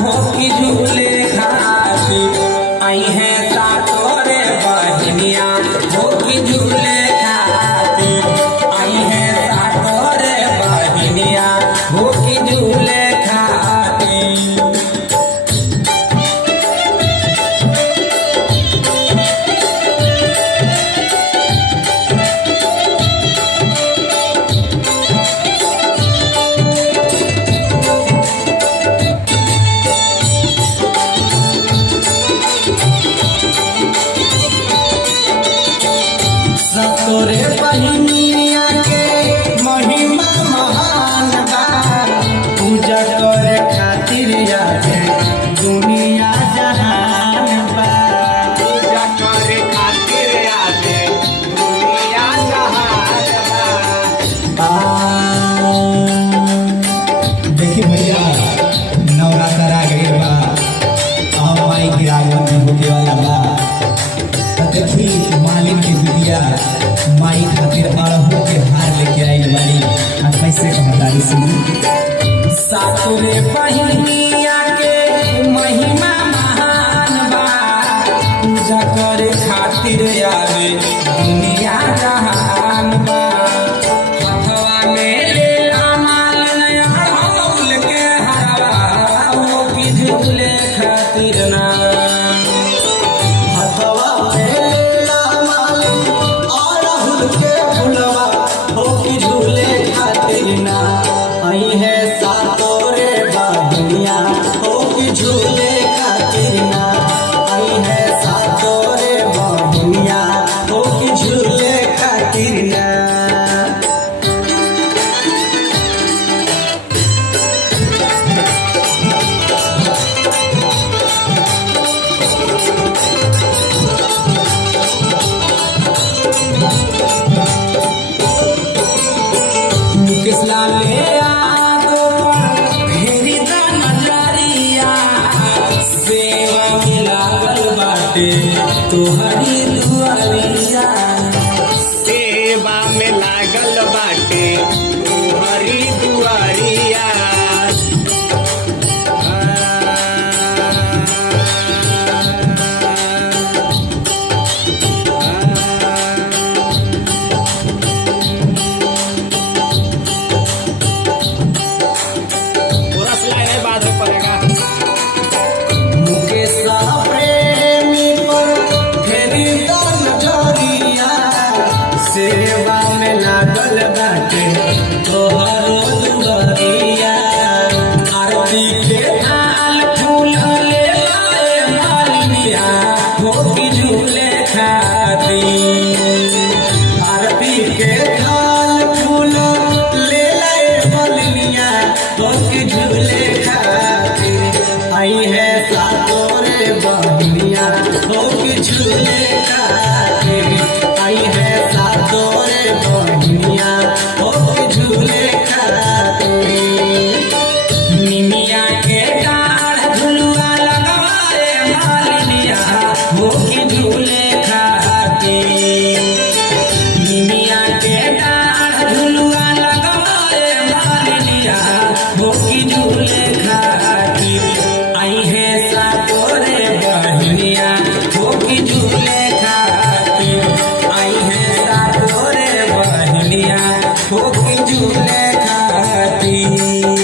हो कि झूले खातिर आई है सातोरे बहनिया हो कि झूले खातिर आई है सातोरे बहनिया हो कि झूले खातिर। तोरे बहनिया के महिमा महान बा पूजा करे खातिर आजे दुनिया जहान बा पूजा करे खातिर आजे दुनिया जहान बा। देखिए भैया नवरात्र आ गए बा और माई के आगमन में होने वाला बा। देखी मालिक की बिटिया माई खातिर अड़हुल के हार लेके आई बाड़ी। कैसे कहतारी सुनी। सातोरे बहनिया के महिमा महान बा पूजा करे खातिर आवे दुनिया जहान बा। हथवा में लेला माल नया अड़हुल के हरवा हो कि झूले खातिर ना। हथवा में लेला माल अड़हुल के फुलवा हो कि झूले खातिर ना। आई है सातोरे बहनिया हो कि झूले खातिर ना। आई है सातोरे बहनिया हो कि झूले खातिर ना। मुकेश लाले आगो फेरी दा नजरिया सेवा में लागल बाटे तोहरी दुआरिया। सेवा में लागल बाटे तोहरी दुआरिया। मुकेश प्रेमी पर फेरी दा नजरिया सेवा में लागल बाटे तोहरो दुआरिया। आरती के थाल फूल ले आए मालिनिया हो कि झूले खातिर। आरती के थाल फूल ले आए मालिनिया हो कि झूले खातिर। आई है सातोरे बहनिया हो कि झूले खातिर। आई है सातोरे बहनिया हो कि झूले खातिर। निमिया के डाढ़ झुलुआ लगाए मालिनिया हो कि झूले खातिर। निमिया के डाढ़ झुलुआ लगाए मालिनिया हो कि झूले खातिर। आई है सातोरे बहनिया हो कि झूले खातिर। आई है सातोरे बहनिया हो कि झूले खातिर।